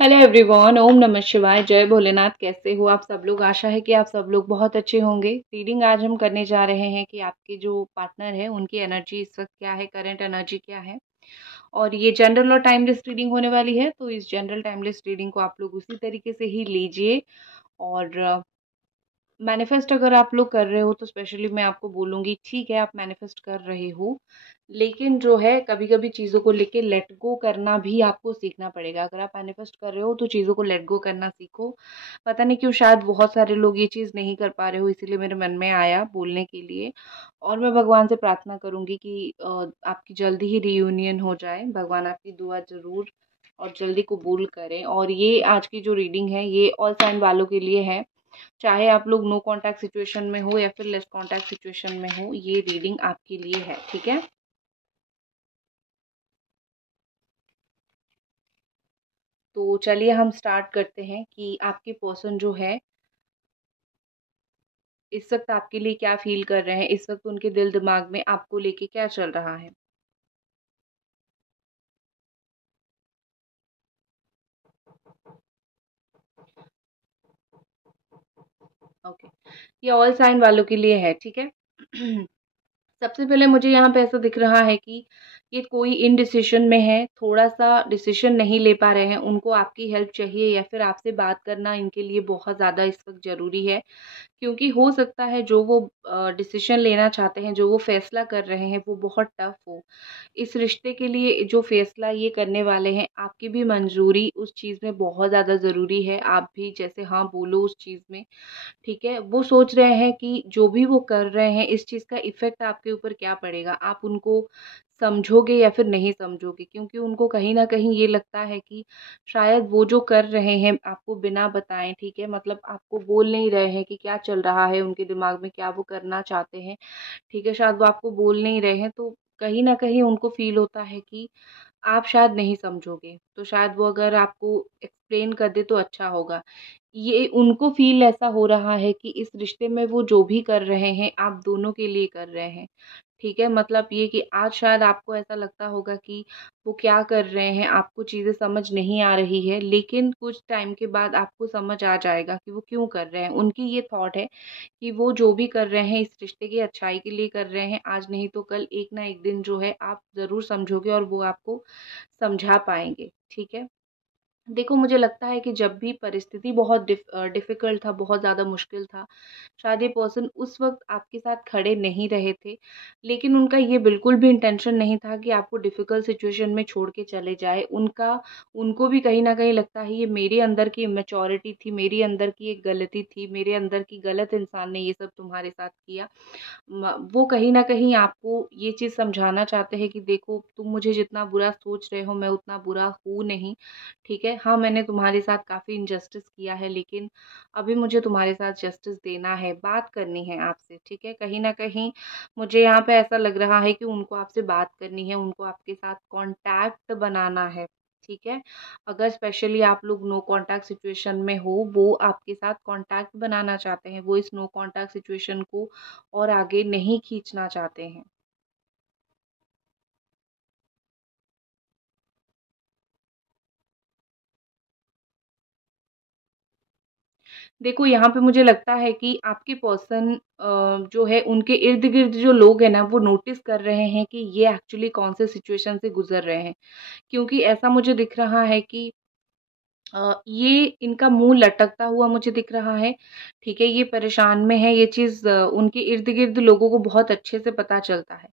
Hello everyone, ओम नमः शिवाय, जय भोलेनाथ। कैसे हो आप सब लोग? आशा है कि आप सब लोग बहुत अच्छे होंगे। रीडिंग आज हम करने जा रहे हैं कि आपके जो पार्टनर है उनकी एनर्जी इस वक्त क्या है, करंट एनर्जी क्या है। और ये जनरल और टाइमलेस रीडिंग होने वाली है, तो इस जनरल टाइमलेस रीडिंग को आप लोग उसी तरीके से ही लीजिए। और मैनिफेस्ट अगर आप लोग कर रहे हो तो स्पेशली मैं आपको बोलूँगी, ठीक है आप मैनिफेस्ट कर रहे हो, लेकिन जो है कभी-कभी चीज़ों को लेके लेट गो करना भी आपको सीखना पड़ेगा। अगर आप मैनिफेस्ट कर रहे हो तो चीज़ों को लेट गो करना सीखो। पता नहीं क्यों शायद बहुत सारे लोग ये चीज़ नहीं कर पा रहे हो, इसीलिए मेरे मन में आया बोलने के लिए। और मैं भगवान से प्रार्थना करूँगी कि आपकी जल्दी ही रियूनियन हो जाए। भगवान आपकी दुआ ज़रूर और जल्दी कबूल करें। और ये आज की जो रीडिंग है ये ऑल साइन वालों के लिए है। चाहे आप लोग नो कांटेक्ट सिचुएशन में हो या फिर लेस कांटेक्ट सिचुएशन में हो, ये रीडिंग आपके लिए है। ठीक है, तो चलिए हम स्टार्ट करते हैं कि आपके पर्सन जो है इस वक्त आपके लिए क्या फील कर रहे हैं, इस वक्त उनके दिल दिमाग में आपको लेके क्या चल रहा है। ओके, ये ऑल साइन वालों के लिए है। ठीक है। सबसे पहले मुझे यहाँ पे ऐसा दिख रहा है कि ये कोई इनडिसिशन में है, थोड़ा-सा डिसीज़न नहीं ले पा रहे हैं, उनको आपकी हेल्प चाहिए या फिर आपसे बात करना इनके लिए बहुत ज़्यादा इस वक़्त ज़रूरी है। क्योंकि हो सकता है जो वो डिसीज़न लेना चाहते हैं, जो वो फ़ैसला कर रहे हैं, वो बहुत टफ़ हो। इस रिश्ते के लिए जो फ़ैसला ये करने वाले हैं, आपकी भी मंज़ूरी उस चीज़ में बहुत ज़्यादा ज़रूरी है। आप भी जैसे हाँ बोलो उस चीज़ में। ठीक है? वो सोच रहे हैं कि जो भी वो कर रहे हैं, इस चीज़ का इफ़ेक्ट आपके ऊपर क्या पड़ेगा? आप उनको समझोगे या फिर नहीं समझोगे? क्योंकि उनको कहीं न कहीं ये लगता है कि शायद वो जो कर रहे हैं आपको बिना बताए, ठीक है? मतलब आपको बोल नहीं रहे हैं कि क्या चल रहा है उनके दिमाग में, क्या वो करना चाहते हैं, ठीक है? शायद वो आपको बोल नहीं रहे हैं, तो कहीं न कहीं उनको फ़ील होता है कि आप शायद नहीं समझोगे, तो शायद वो अगर आपको एक्सप्लेन कर दें तो अच्छा होगा। ये उनको फ़ील ऐसा हो रहा है कि इस रिश्ते में वो जो भी कर रहे हैं, आप दोनों के लिए कर रहे हैं, ठीक है? मतलब ये कि आज शायद आपको ऐसा लगता होगा कि वो क्या कर रहे हैं, आपको चीज़ें समझ नहीं आ रही है, लेकिन कुछ टाइम के बाद आपको समझ आ जाएगा कि वो क्यों कर रहे हैं। उनकी ये थॉट है कि वो जो भी कर रहे हैं, इस रिश्ते की अच्छाई के लिए कर रहे हैं। आज नहीं तो कल, एक ना एक दिन जो है आप ज़रूर समझोगे और वो आपको समझा पाएँगे, ठीक है? देखो, मुझे लगता है कि जब भी परिस्थिति बहुत डिफ़िकल्ट था, बहुत ज़्यादा मुश्किल था, शायद ये पर्सन उस वक़्त आपके साथ खड़े नहीं रहे थे। लेकिन उनका ये बिल्कुल भी इंटेंशन नहीं था कि आपको डिफ़िकल्ट सिचुएशन में छोड़ के चले जाएँ। उनको भी कहीं न कहीं लगता है ये मेरे अंदर की इमैच्योरिटी थी, मेरे अंदर की एक गलती थी, मेरे अंदर की गलत इंसान ने ये सब तुम्हारे साथ किया। वो कहीं न कहीं आपको ये चीज़ समझाना चाहते हैं कि देखो, तुम मुझे जितना बुरा सोच रहे हो मैं उतना बुरा हूँ नहीं, ठीक है? हाँ, मैंने तुम्हारे साथ काफ़ी इनजस्टिस किया है, लेकिन अभी मुझे तुम्हारे साथ जस्टिस देना है, बात करनी है आपसे, ठीक है? कहीं न कहीं मुझे यहाँ पे ऐसा लग रहा है कि उनको आपसे बात करनी है, उनको आपके साथ कॉन्टैक्ट बनाना है, ठीक है? अगर स्पेशली आप लोग नो कॉन्टैक्ट सिचुएशन में हो, वो आपके साथ कॉन्टैक्ट बनाना चाहते हैं, वो इस नो कॉन्टैक्ट सिचुएशन को और आगे नहीं खींचना चाहते हैं। देखो, यहाँ पे मुझे लगता है कि आपके पर्सन जो है उनके इर्द-गिर्द जो लोग हैं ना, वो नोटिस कर रहे हैं कि ये एक्चुअली कौन से सिचुएशन से गुज़र रहे हैं। क्योंकि ऐसा मुझे दिख रहा है कि ये इनका मुँह लटकता हुआ मुझे दिख रहा है, ठीक है? ये परेशान में है, ये चीज़ उनके इर्द-गिर्द लोगों को बहुत अच्छे से पता चलता है।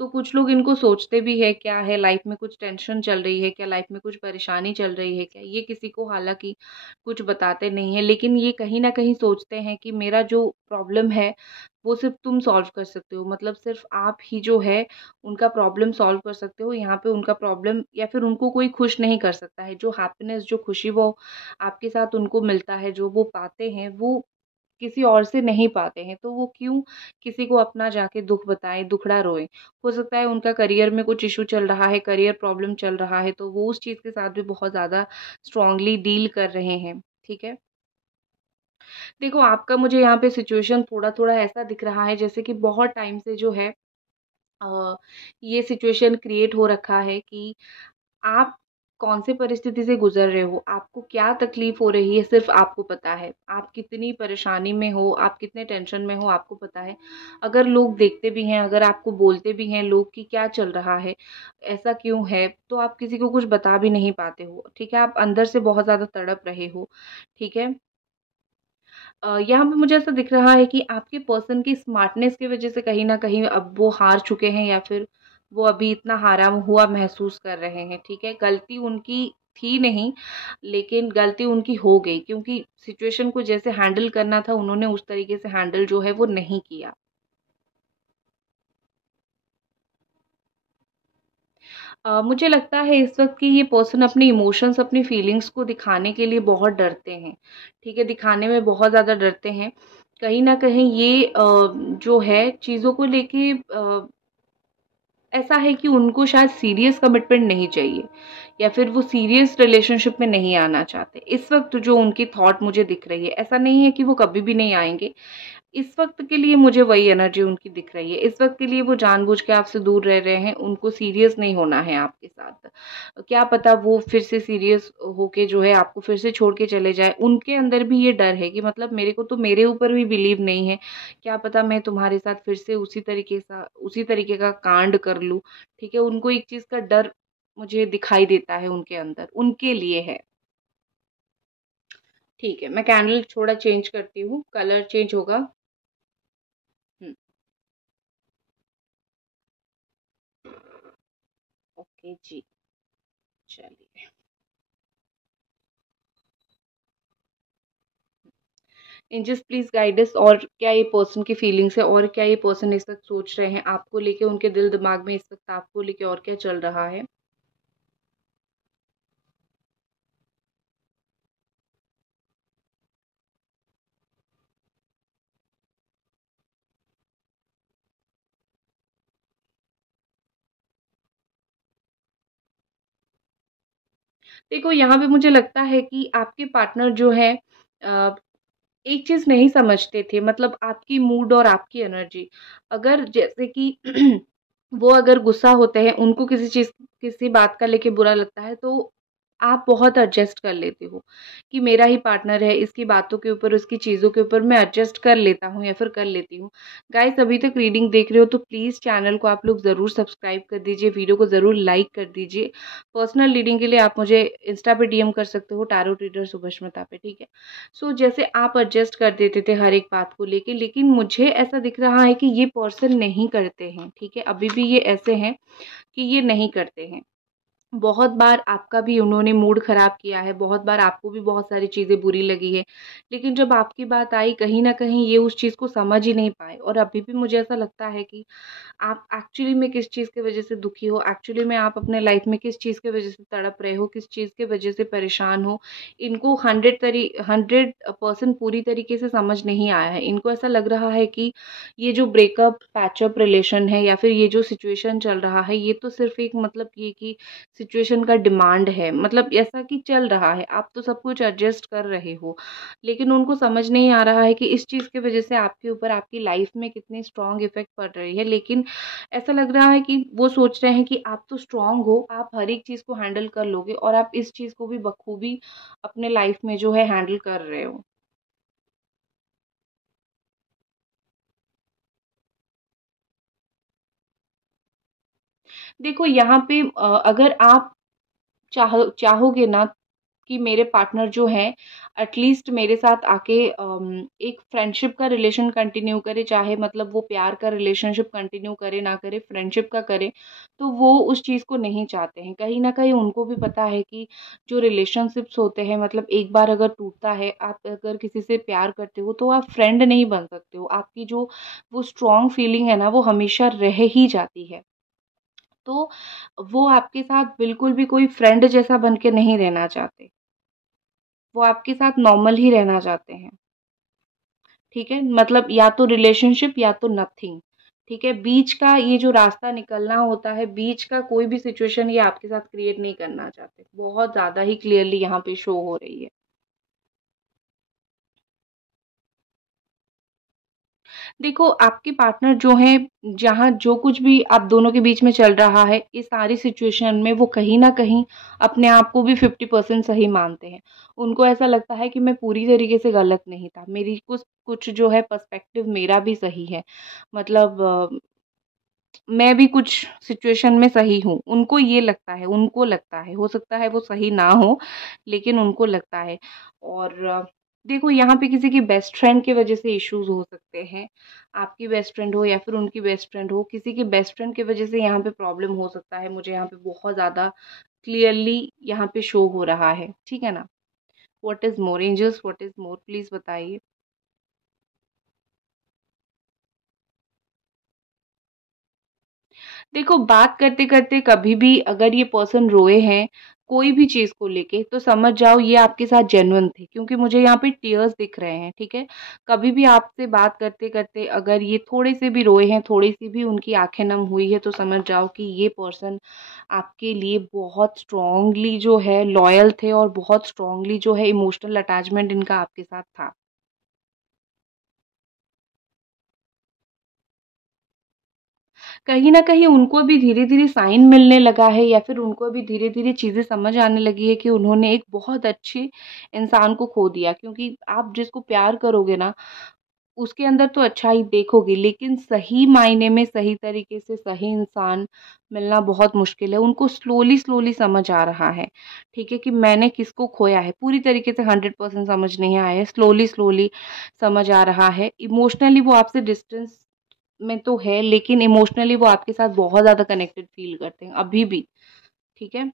तो कुछ लोग इनको सोचते भी हैं, क्या है लाइफ़ में कुछ टेंशन चल रही है क्या? लाइफ़ में कुछ परेशानी चल रही है क्या? ये किसी को हालाँकि कुछ बताते नहीं हैं, लेकिन ये कहीं न कहीं सोचते हैं कि मेरा जो प्रॉब्लम है, वो सिर्फ़ तुम सॉल्व कर सकते हो। मतलब सिर्फ़ आप ही जो है उनका प्रॉब्लम सॉल्व कर सकते हो। यहाँ पे उनका प्रॉब्लम या फिर उनको कोई खुश नहीं कर सकता है। जो हैप्पीनेस, जो खुशी वो आपके साथ उनको मिलता है, जो वो पाते हैं, वो किसी और से नहीं पाते हैं। तो वो क्यों किसी को अपना जाके दुःख बताएँ, दुखड़ा रोएँ। हो सकता है उनका करियर में कुछ इश्यू चल रहा है, करियर प्रॉब्लम चल रहा है, तो वो उस चीज़ के साथ भी बहुत ज़्यादा स्ट्रॉन्गली डील कर रहे हैं। ठीक है? देखो, आपका मुझे यहाँ पे सिचुएशन थोड़ा-थोड़ा ऐसा दिख रहा है जैसे कि बहुत टाइम से जो है अ, ये सिचुएशन क्रिएट हो रखा है कि आप कौन से परिस्थिति से गुजर रहे हो, आपको क्या तकलीफ हो रही है, सिर्फ आपको पता है। आप कितनी परेशानी में हो, आप कितने टेंशन में हो, आपको पता है। अगर लोग देखते भी हैं, अगर आपको बोलते भी हैं लोग कि क्या चल रहा है, ऐसा क्यों है, तो आप किसी को कुछ बता भी नहीं पाते हो, ठीक है। आप अंदर से बहुत ज़्यादा तड़प रहे हो, ठीक है। यहाँ पे मुझे ऐसा दिख रहा है कि आपके पर्सन की स्मार्टनेस की वजह से कहीं न कहीं अब वो हार चुके हैं, या फिर वो अभी इतना हारा हुआ महसूस कर रहे हैं, ठीक है। गलती उनकी थी नहीं, लेकिन गलती उनकी हो गई, क्योंकि सिचुएशन को जैसे हैंडल करना था उन्होंने उस तरीके से हैंडल जो है वो नहीं किया। मुझे लगता है इस वक़्त कि ये पर्सन अपने इमोशंस, अपनी फीलिंग्स को दिखाने के लिए बहुत डरते हैं, ठीक है? दिखाने में बहुत ज़्यादा डरते हैं। कहीं न कहीं ये जो है चीज़ों को लेके ऐसा है कि उनको शायद सीरियस कमिटमेंट नहीं चाहिए, या फिर वो सीरियस रिलेशनशिप में नहीं आना चाहते। इस वक़्त जो उनकी थॉट मुझे दिख रही है, ऐसा नहीं है कि वो कभी भी नहीं आएँगे। इस वक़्त के लिए मुझे वही एनर्जी उनकी दिख रही है। इस वक़्त के लिए वो जानबूझ के आपसे दूर रह रहे हैं, उनको सीरियस नहीं होना है आपके साथ। क्या पता वो फिर से सीरियस होके जो है आपको फिर से छोड़ के चले जाएँ। उनके अंदर भी ये डर है कि मतलब मेरे को तो मेरे ऊपर भी बिलीव नहीं है। क्या पता मैं तुम्हारे साथ फिर से उसी तरीके का कांड कर लूँ, ठीक है? उनको एक चीज़ का डर मुझे दिखाई देता है उनके अंदर, उनके लिए है। ठीक है, मैं कैंडल थोड़ा चेंज करती हूँ, कलर चेंज होगा। हुँ, ओके जी, चलिए। एंजल्स प्लीज़ गाइड अस, और क्या ये पर्सन की फीलिंग्स है, और क्या ये पर्सन इस वक़्त सोच रहे हैं आपको लेके, उनके दिल-दिमाग में इस वक़्त आपको लेके और क्या चल रहा है? देखो, यहाँ पे मुझे लगता है कि आपके पार्टनर जो है अ, एक चीज़ नहीं समझते थे, मतलब आपकी मूड और आपकी एनर्जी। अगर जैसे कि वो अगर गुस्सा होते हैं, उनको किसी बात का लेके बुरा लगता है, तो आप बहुत एडजस्ट कर लेते हो कि मेरा ही पार्टनर है, इसकी बातों के ऊपर, उसकी चीज़ों के ऊपर मैं एडजस्ट कर लेता हूँ या फिर कर लेती हूँ। गाइस, अभी तक रीडिंग देख रहे हो तो प्लीज़ चैनल को आप लोग ज़रूर सब्सक्राइब कर दीजिए, वीडियो को ज़रूर लाइक कर दीजिए। पर्सनल रीडिंग के लिए आप मुझे इंस्टा पे डीएम कर सकते हो, टैरो रीडर सुभश्मिता पे, ठीक है? सो जैसे आप एडजस्ट कर देते थे हर एक बात को लेके, लेकिन मुझे ऐसा दिख रहा है कि ये पर्सन नहीं करते हैं, ठीक है? अभी भी ये ऐसे हैं कि ये नहीं करते हैं। बहुत बार आपका भी उन्होंने मूड ख़राब किया है, बहुत बार आपको भी बहुत सारी चीज़ें बुरी लगी है, लेकिन जब आपकी बात आई, कहीं न कहीं ये उस चीज़ को समझ ही नहीं पाए, और अभी भी मुझे ऐसा लगता है कि आप एक्चुअली में किस चीज़ की वज़ह से दुखी हो, एक्चुअली में आप अपने लाइफ़ में किस चीज़ की वज़ह से तड़प रहे हो, किस चीज़ की वज़ह से परेशान हो, इनको 100% पूरी तरीके से समझ नहीं आया है। इनको ऐसा लग रहा है कि ये जो ब्रेकअप, पैचअप रिलेशन है, या फिर ये जो सिचुएशन चल रहा है, ये तो सिर्फ़ एक मतलब ये कि सिचुएशन का डिमांड है, मतलब ऐसा कि चल रहा है, आप तो सब कुछ एडजस्ट कर रहे हो। लेकिन उनको समझ नहीं आ रहा है कि इस चीज़ की वज़ह से आपके ऊपर, आपकी लाइफ़ में कितनी स्ट्रॉन्ग इफ़ेक्ट पड़ रही है। लेकिन ऐसा लग रहा है कि वो सोच रहे हैं कि आप तो स्ट्रॉन्ग हो, आप हर एक चीज़ को हैंडल कर लोगे, और आप इस चीज़ को भी बखूबी अपने लाइफ़ में जो है हैंडल कर रहे हो। देखो, यहाँ पे अगर आप चाहोगे ना कि मेरे पार्टनर जो हैं एटलीस्ट मेरे साथ आके एक फ्रेंडशिप का रिलेशन कंटिन्यू करे, चाहे मतलब वो प्यार का रिलेशनशिप कंटिन्यू करे ना करे, फ्रेंडशिप का करे, तो वो उस चीज़ को नहीं चाहते हैं। कहीं न कहीं उनको भी पता है कि जो रिलेशनशिप्स होते हैं, मतलब एक बार अगर टूटता है, आप अगर किसी से प्यार करते हो तो आप फ्रेंड नहीं बन सकते हो। आपकी जो वो स्ट्रॉन्ग फीलिंग है ना, वो हमेशा रह ही जाती है। तो वो आपके साथ बिल्कुल भी कोई फ्रेंड जैसा बन के नहीं रहना चाहते। वो आपके साथ नॉर्मल ही रहना चाहते हैं, ठीक है? मतलब या तो रिलेशनशिप या तो नथिंग, ठीक है? बीच का ये जो रास्ता निकलना होता है, बीच का कोई भी सिचुएशन ये आपके साथ क्रिएट नहीं करना चाहते। बहुत ज़्यादा ही क्लियरली यहाँ पे शो हो रही है। देखो, आपके पार्टनर जो हैं, जहाँ जो कुछ भी आप दोनों के बीच में चल रहा है, इस सारी सिचुएशन में वो कहीं न कहीं अपने आप को भी 50% सही मानते हैं। उनको ऐसा लगता है कि मैं पूरी तरीके से गलत नहीं था, मेरी कुछ कुछ जो है पर्सपेक्टिव मेरा भी सही है। मतलब मैं भी कुछ सिचुएशन में सही हूँ, उनको लगता है, हो सकता है वो सही ना हो, लेकिन उनको लगता है। और देखो, यहाँ पे किसी की बेस्ट फ्रेंड की वजह से इश्यूज़ हो सकते हैं, आपकी बेस्ट फ्रेंड हो या फिर उनकी बेस्ट फ्रेंड हो, किसी की बेस्ट फ्रेंड की वजह से यहाँ पे प्रॉब्लम हो सकता है, मुझे यहाँ पे बहुत ज़्यादा क्लियरली यहाँ पे शो हो रहा है, ठीक है ना? What is more angels, what is more, please बताइए? देखो, बात करते-करते कभी भी अगर ये पर्सन रोए हैं, कोई भी चीज़ को लेके, तो समझ जाओ ये आपके साथ जेन्युइन थे, क्योंकि मुझे यहाँ पे टीयर्स दिख रहे हैं, ठीक है? कभी भी आपसे बात करते-करते अगर ये थोड़े से भी रोए हैं, थोड़ी-सी भी उनकी आँखें नम हुई है, तो समझ जाओ कि ये पर्सन आपके लिए बहुत स्ट्रॉन्गली जो है लॉयल थे और बहुत स्ट्रॉन्गली जो है इमोशनल अटैचमेंट इनका आपके साथ था। कहीं न कहीं उनको भी धीरे-धीरे साइन मिलने लगा है, या फिर उनको भी धीरे-धीरे चीज़ें समझ आने लगी है कि उन्होंने एक बहुत अच्छे इंसान को खो दिया, क्योंकि आप जिसको प्यार करोगे ना, उसके अंदर तो अच्छाई देखोगे, लेकिन सही मायने में, सही तरीके से सही इंसान मिलना बहुत मुश्किल है। उनको स्लोली-स्लोली समझ आ रहा है, ठीक है, कि मैंने किसको खोया है। पूरी तरीके से 100% समझ नहीं आया है, स्लोली-स्लोली समझ आ रहा है। इमोशनली वो आपसे डिस्टेंस में तो है, लेकिन इमोशनली वो आपके साथ बहुत ज़्यादा कनेक्टेड फ़ील करते हैं, अभी भी, ठीक है?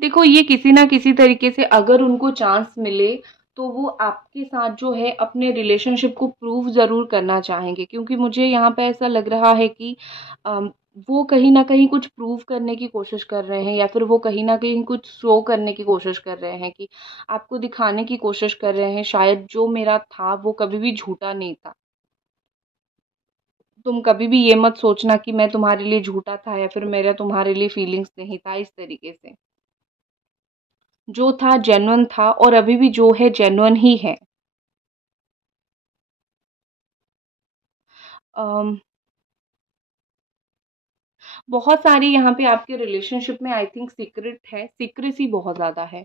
देखो, ये किसी न किसी तरीके से अगर उनको चांस मिले, तो वो आपके साथ जो है अपने रिलेशनशिप को प्रूव ज़रूर करना चाहेंगे, क्योंकि मुझे यहाँ पे ऐसा लग रहा है कि अम, वो कहीं न कहीं कुछ प्रूव करने की कोशिश कर रहे हैं, या फिर वो कहीं न कहीं कुछ शो करने की कोशिश कर रहे हैं, कि आपको दिखाने की कोशिश कर रहे हैं, शायद जो मेरा था वो कभी भी झूठा नहीं था। तुम कभी भी ये मत सोचना कि मैं तुम्हारे लिए झूठा था, या फिर मेरा तुम्हारे लिए फीलिंग्स नहीं था, इस तरीके से। जो था जेन्युइन था, और अभी भी जो है जेन्युइन ही है। अम, बहुत सारी यहाँ पे आपके रिलेशनशिप में आई थिंक सीक्रेट है, सीक्रेसी बहुत ज़्यादा है।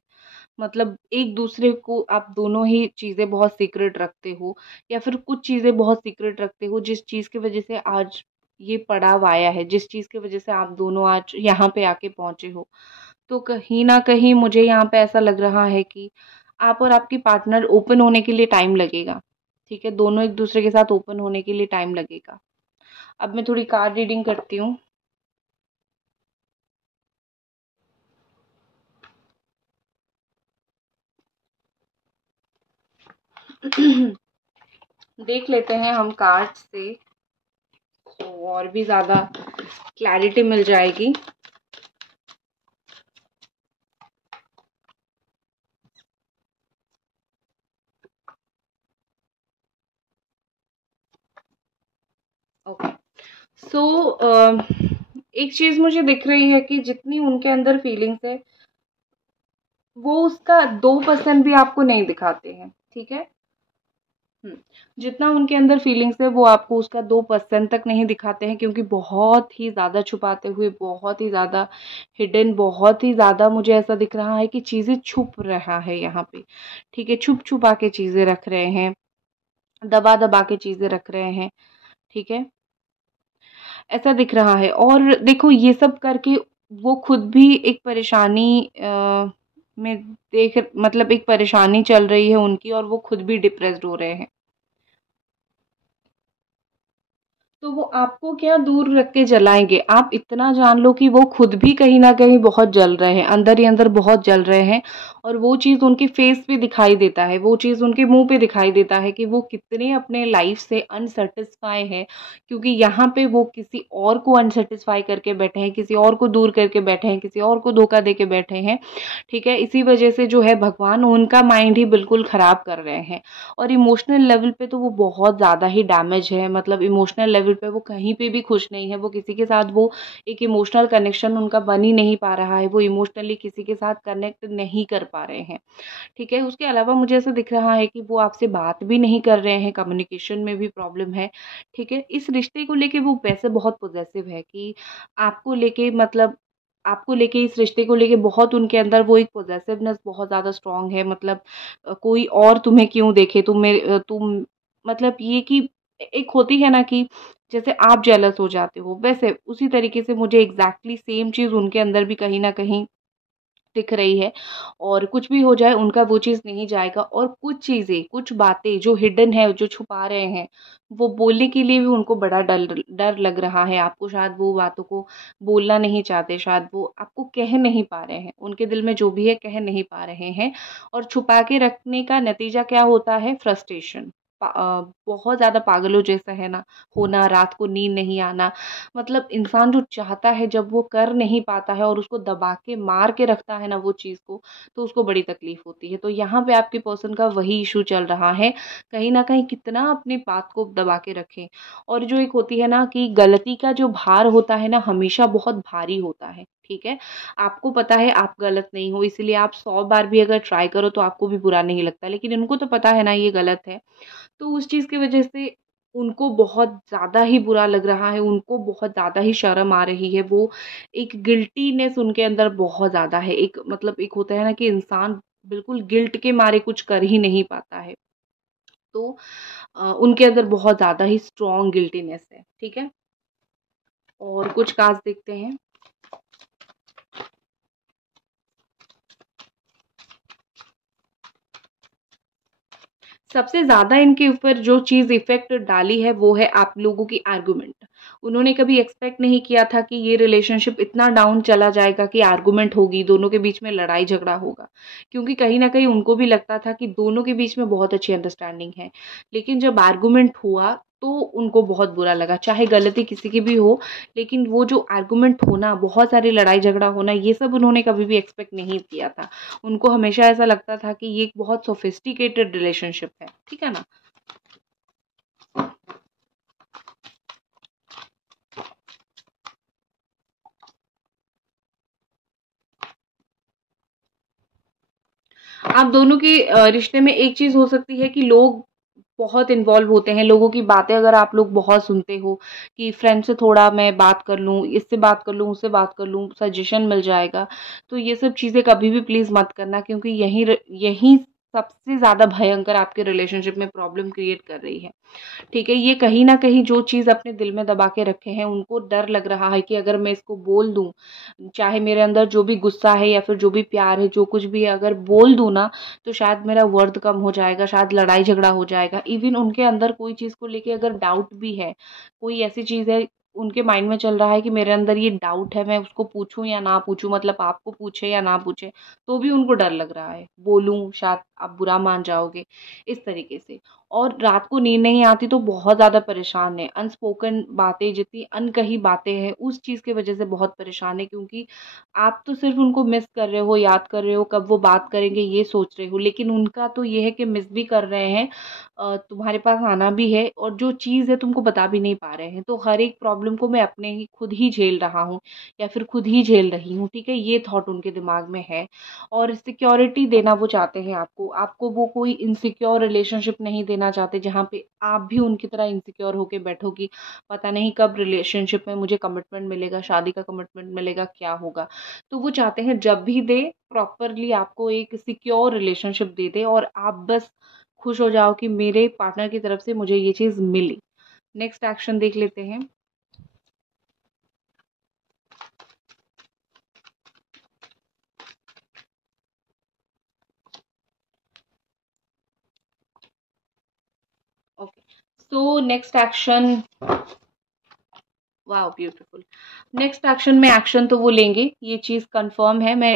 मतलब एक-दूसरे को आप दोनों ही चीज़ें बहुत सीक्रेट रखते हो, या फिर कुछ चीज़ें बहुत सीक्रेट रखते हो, जिस चीज़ की वज़ह से आज ये पड़ाव आया है, जिस चीज़ की वज़ह से आप दोनों आज यहाँ पे आके पहुँचे हो। तो कहीं न कहीं मुझे यहाँ पे ऐसा लग रहा है कि आप और आपकी पार्टनर ओपन होने के लिए टाइम लगेगा, ठीक है? दोनों एक-दूसरे के साथ ओपन होने के लिए टाइम लगेगा। अब मैं थोड़ी कार्ड रीडिंग करती हूँ। देख लेते हैं हम कार्ड से, तो और भी ज़्यादा क्लैरिटी मिल जाएगी। ओके, सो एक चीज़ मुझे दिख रही है कि जितनी उनके अंदर फीलिंग्स है, वो उसका 2% भी आपको नहीं दिखाते हैं, ठीक है? हुँ, जितना उनके अंदर फीलिंग्स है, वो आपको उसका 2% तक नहीं दिखाते हैं, क्योंकि बहुत ही ज़्यादा छुपाते हुए, बहुत ही ज़्यादा हिडन, बहुत ही ज़्यादा मुझे ऐसा दिख रहा है कि चीज़ें छुप रहा है यहाँ पे, ठीक है? छुप-छुपा के चीज़ें रख रहे हैं, दबा-दबा के चीज़ें रख रहे हैं, ठीक है? ऐसा दिख रहा है, और देखो ये सब करके वो खुद भी एक परेशानी में देख मतलब एक परेशानी चल रही है उनकी, और वो खुद भी डिप्रेस्ड हो रहे हैं। तो वो आपको क्या दूर रख के जलाएँगे? आप इतना जान लो कि वो खुद भी कहीं न कहीं बहुत जल रहे हैं, अंदर ही अंदर बहुत जल रहे हैं, और वो चीज़ उनके फेस पे दिखाई देता है, वो चीज़ उनके मुँह पे दिखाई देता है कि वो कितने अपने लाइफ़ से अनसैटिस्फाई हैं, क्योंकि यहाँ पे वो किसी और को अनसैटिस्फाई करके बैठे हैं, किसी और को दूर करके बैठे हैं, किसी और को धोखा दे के बैठे हैं, ठीक है? इसी वजह से जो है भगवान उनका माइंड ही बिल्कुल ख़राब कर रहे हैं, और इमोशनल लेवल पे तो वो बहुत ज़्यादा ही डैमेज है, मतलब इमोशनल लेवल पे वो कहीं पे भी खुश नहीं है, वो किसी के साथ वो एक इमोशनल कनेक्शन उनका बन ही नहीं पा रहा है, वो इमोशनली किसी के साथ कनेक्ट नहीं कर पा रहे हैं, ठीक है। उसके अलावा मुझे ऐसा दिख रहा है कि वो आपसे बात भी नहीं कर रहे हैं, कम्युनिकेशन में भी प्रॉब्लम है, ठीक है। इस रिश्ते को लेके वो वैसे बहुत पॉसेसिव है कि आपको लेके मतलब आपको लेके इस रिश्ते को लेके बहुत उनके अंदर वो एक पॉसेसिवनेस बहुत ज़्यादा स्ट्रॉन्ग है, मतलब कोई और तुम्हें क्यों देखे, तुम मतलब ये कि एक होती है ना कि जैसे आप जेलस हो जाते हो, वैसे उसी तरीके से मुझे एग्ज़ैक्टली सेम चीज़ उनके अंदर भी कहीं न कहीं दिख रही है। और कुछ भी हो जाए उनका वो चीज़ नहीं जाएगा, और कुछ चीज़ें, कुछ बातें जो हिडन है, जो छुपा रहे हैं, वो बोलने के लिए भी उनको बड़ा डर डर लग रहा है। आपको शायद वो बातों को बोलना नहीं चाहते, शायद वो आपको कह नहीं पा रहे हैं। उनके दिल में जो भी है कह नहीं पा रहे हैं, और छुपा के रखने का नतीजा क्या होता है? फ्रस्ट्रेशन। बहुत ज़्यादा पागलों जैसा है ना होना, रात को नींद नहीं आना, मतलब इंसान जो चाहता है जब वो कर नहीं पाता है और उसको दबा के मार के रखता है ना वो चीज़ को, तो उसको बड़ी तकलीफ होती है। तो यहाँ पे आपके पर्सन का वही इशू चल रहा है, कहीं न कहीं कितना अपनी बात को दबा के रखें। और जो एक होती है ना कि गलती का जो भार होता है ना, हमेशा बहुत भारी होता है, ठीक है? आपको पता है आप गलत नहीं हो, इसीलिए आप 100 बार भी अगर ट्राई करो तो आपको भी बुरा नहीं लगता, लेकिन इनको तो पता है ना ये गलत है। तो उस चीज़ की वजह से उनको बहुत ज़्यादा ही बुरा लग रहा है, उनको बहुत ज़्यादा ही शर्म आ रही है, वो एक गिल्टीनेस उनके अंदर बहुत ज़्यादा है। एक मतलब एक होता है ना कि इंसान बिल्कुल गिल्ट के मारे कुछ कर ही नहीं पाता है। तो उनके अंदर बहुत ज़्यादा ही स्ट्रॉन्ग गिल्टीनेस है, ठीक है? और कुछ कार्ड्स देखते हैं। सबसे ज़्यादा इनके ऊपर जो चीज़ इफ़ेक्ट डाली है वो है आप लोगों की आर्गुमेंट। उन्होंने कभी एक्सपेक्ट नहीं किया था कि ये रिलेशनशिप इतना डाउन चला जाएगा कि आर्गुमेंट होगी, दोनों के बीच में लड़ाई-झगड़ा होगा। क्योंकि कहीं न कहीं उनको भी लगता था कि दोनों के बीच में बहुत अच्छी अंडरस्टैंडिंग है। लेकिन जब आर्गुमेंट हुआ तो उनको बहुत बुरा लगा, चाहे गलती किसी की भी हो, लेकिन वो जो आर्गुमेंट होना, बहुत सारी लड़ाई-झगड़ा होना, ये सब उन्होंने कभी भी एक्सपेक्ट नहीं किया था। उनको हमेशा ऐसा लगता था कि ये एक बहुत सोफिस्टिकेटेड रिलेशनशिप है, ठीक है ना? आप दोनों के रिश्ते में एक चीज़ हो सकती है कि लोग बहुत इन्वॉल्व होते हैं, लोगों की बातें अगर आप लोग बहुत सुनते हो कि फ्रेंड से थोड़ा मैं बात कर लूँ, इससे बात कर लूँ, उससे बात कर लूँ, सजेशन मिल जाएगा। तो ये सब चीज़ें कभी भी प्लीज़ मत करना, क्योंकि यही सबसे ज़्यादा भयंकर आपके रिलेशनशिप में प्रॉब्लम क्रिएट कर रही है। ठीक है, ये कहीं न कहीं जो चीज़ अपने दिल में दबा के रखे हैं, उनको डर लग रहा है कि अगर मैं इसको बोल दूँ, चाहे मेरे अंदर जो भी गुस्सा है या फिर जो भी प्यार है, जो कुछ भी है, अगर बोल दूँ ना, तो शायद मेरा वर्थ कम हो जाएगा, शायद लड़ाई-झगड़ा हो जाएगा। इवन उनके अंदर कोई चीज़ को लेके अगर डाउट भी है, कोई ऐसी चीज़ है उनके माइंड में चल रहा है कि मेरे अंदर ये डाउट है, मैं उसको पूछूँ या ना पूछूँ, मतलब आपको पूछे या ना पूछे, तो भी उनको डर लग रहा है। बोलूँ, शायद आप बुरा मान जाओगे, इस तरीके से। और रात को नींद नहीं आती तो बहुत ज़्यादा परेशान है। अनस्पोकन बातें, जितनी अनकही बातें हैं, उस चीज़ की वज़ह से बहुत परेशान है, क्योंकि आप तो सिर्फ़ उनको मिस कर रहे हो, याद कर रहे हो, कब वो बात करेंगे ये सोच रहे हो, लेकिन उनका तो ये है कि मिस भी कर रहे हैं, तुम्हारे पास आना भी है, और जो चीज़ है तुमको बता भी नहीं पा रहे हैं। तो हर एक प्रॉब्लम को मैं अपने ही खुद ही झेल रहा हूँ या फिर खुद ही झेल रही हूँ, ठीक है? ये थॉट उनके दिमाग में है। और सिक्योरिटी देना वो चाहते हैं आपको। आपको वो कोई इनसिक्योर रिलेशनशिप नहीं देना चाहते, जहाँ पे आप भी उनकी तरह इनसिक्योर होके बैठो कि पता नहीं कब रिलेशनशिप में मुझे कमिटमेंट मिलेगा, शादी का कमिटमेंट मिलेगा, क्या होगा। तो वो चाहते हैं जब भी दे, प्रॉपरली आपको एक सिक्योर रिलेशनशिप दे दे, और आप बस खुश हो जाओ कि मेरे पार्टनर की तरफ से मुझे ये चीज़ मिली। नेक्स्ट एक्शन देख लेते हैं। Okay, so next action, wow beautiful. Next action में एक्शन तो वो लेंगे, ये चीज़ कंफर्म है। मैं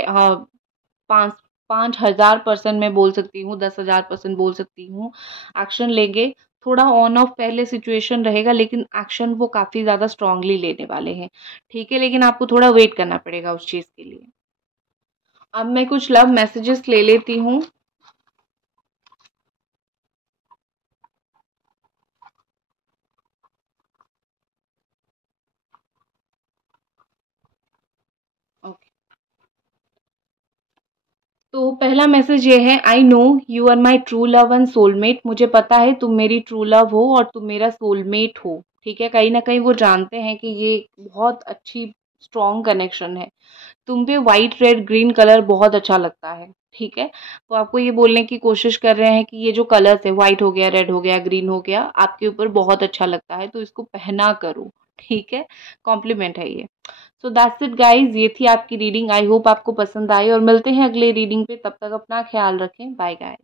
5 5000% मैं बोल सकती हूँ, 10,000% बोल सकती हूँ, एक्शन लेंगे। थोड़ा ऑन ऑफ पहले सिचुएशन रहेगा, लेकिन एक्शन वो काफ़ी ज़्यादा स्ट्रांगली लेने वाले हैं, ठीक है? लेकिन आपको थोड़ा वेट करना पड़ेगा उस चीज़ के लिए। अब मैं कुछ लव मैसेजेस ले लेती हूँ। तो पहला मैसेज ये है, I know you are my true love and soulmate. मुझे पता है तुम मेरी ट्रू लव हो और तुम मेरा सोलमेट हो। ठीक है, कहीं ना कहीं वो जानते हैं कि ये बहुत अच्छी स्ट्रॉन्ग कनेक्शन है। तुम पे व्हाइट रेड ग्रीन कलर बहुत अच्छा लगता है। ठीक है, वो आपको ये बोलने की कोशिश कर रहे हैं कि ये जो कलर्स है, व्हाइट हो गया, रेड हो गया, ग्रीन हो गया, आपके ऊपर बहुत अच्छा लगता है, तो इसको पहना करो। ठीक है, कॉम्प्लीमेंट है ये। सो दैट्स इट गाइज, ये थी आपकी रीडिंग। आई होप आपको पसंद आई और मिलते हैं अगले रीडिंग पे। तब तक अपना ख्याल रखें। Bye guys.